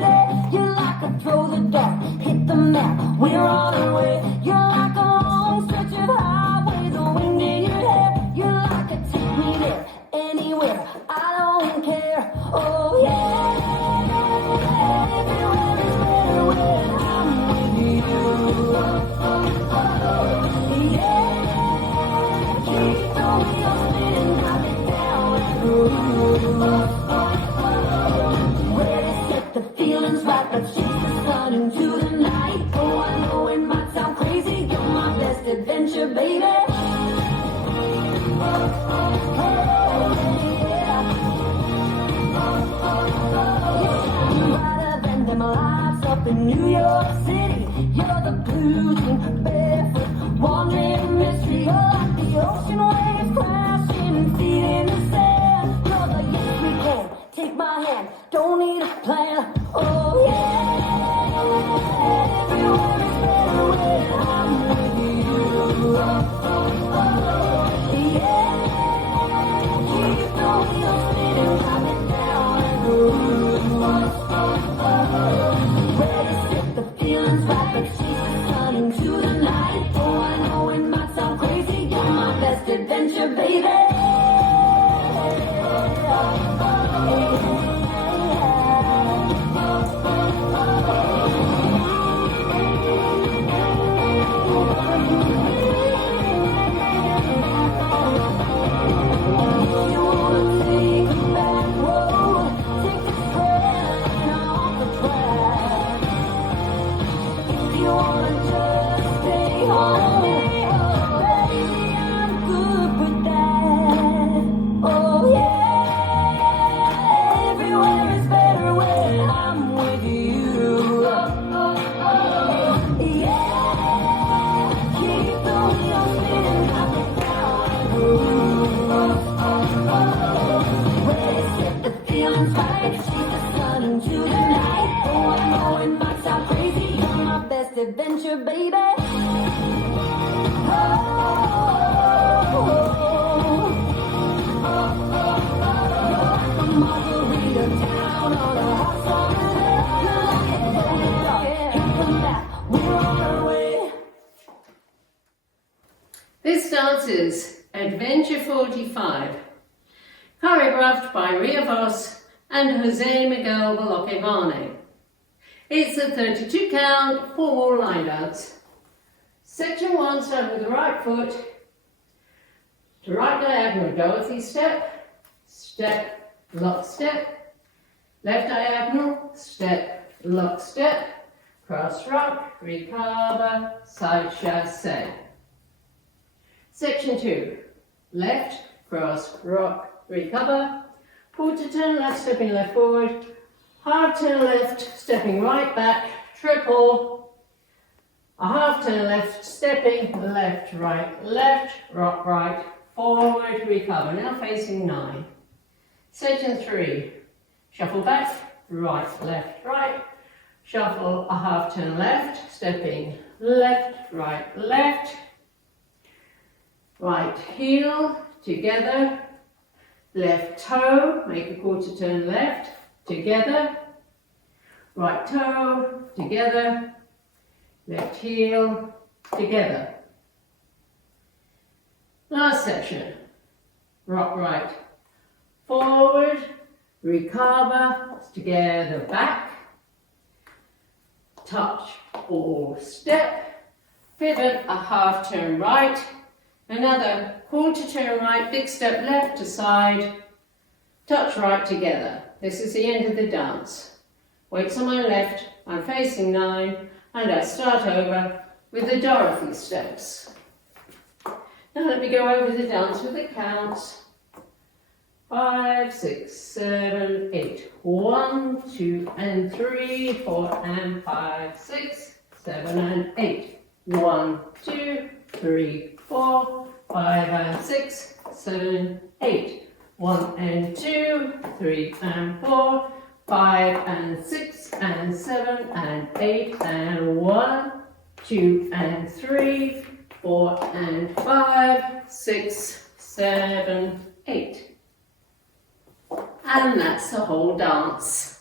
day. You're like a throw the dart, hit the map, we're on our way. You're like a long stretch of highway, the wind in your hair. You're like a take me there, anywhere, I don't care. Oh yeah, everywhere is better when I'm with you. Yeah, keep the wheels spinning, knock it down and move. Ready, set the feelings right, let's chase the sun into the night. Oh, I know it might sound crazy, you're my best adventure, baby. Brighter than them lights up in New York City. You're the blue jean, barefoot, wandering mystery. You're like the ocean waves crashing, feet in the sand. You're the yes we can, take my hand, don't need a plan. Oh yeah, everywhere is better when I'm with you. Yeah, keep the wheels spinning, drop it down and move. Ready, set the feelings right, let's chase the sun into the night. Oh, I know it might sound crazy, you're my best adventure, baby. Adventure, baby. This dance is Adventure 45, choreographed by Ria Voss and Jose Miguel Balocchevane. It's a 32 count formal line dance. Section 1, start with the right foot, to right diagonal Dorothy step, step, lock step, left diagonal, step, lock step, cross rock, recover, side chasse. Section 2, left, cross, rock, recover, pull to turn left, stepping left forward, half turn left, stepping right back, triple, a half turn left, stepping left, right, rock right, forward, recover. Now facing 9. Section 3, shuffle back, right, shuffle a half turn left, stepping left, right heel, together, left toe, make a quarter turn left, together, right toe, together, left heel, together. Last section, rock right, forward, recover, together, back, touch or step, pivot a half turn right, another quarter turn right, big step left to side, touch right together. This is the end of the dance. Weights on my left, I'm facing 9, and I start over with the Dorothy steps. Now let me go over the dance with the counts. 5, 6, 7, 8. 1, 2 and 3, 4 and 5, 6, 7 and 8. 1, 2, 3, 4, 5 and 6, 7, 8. 1 and 2, 3 and 4, 5 and 6 and 7 and 8 and 1, 2 and 3, 4 and 5, 6, 7, 8. And that's the whole dance.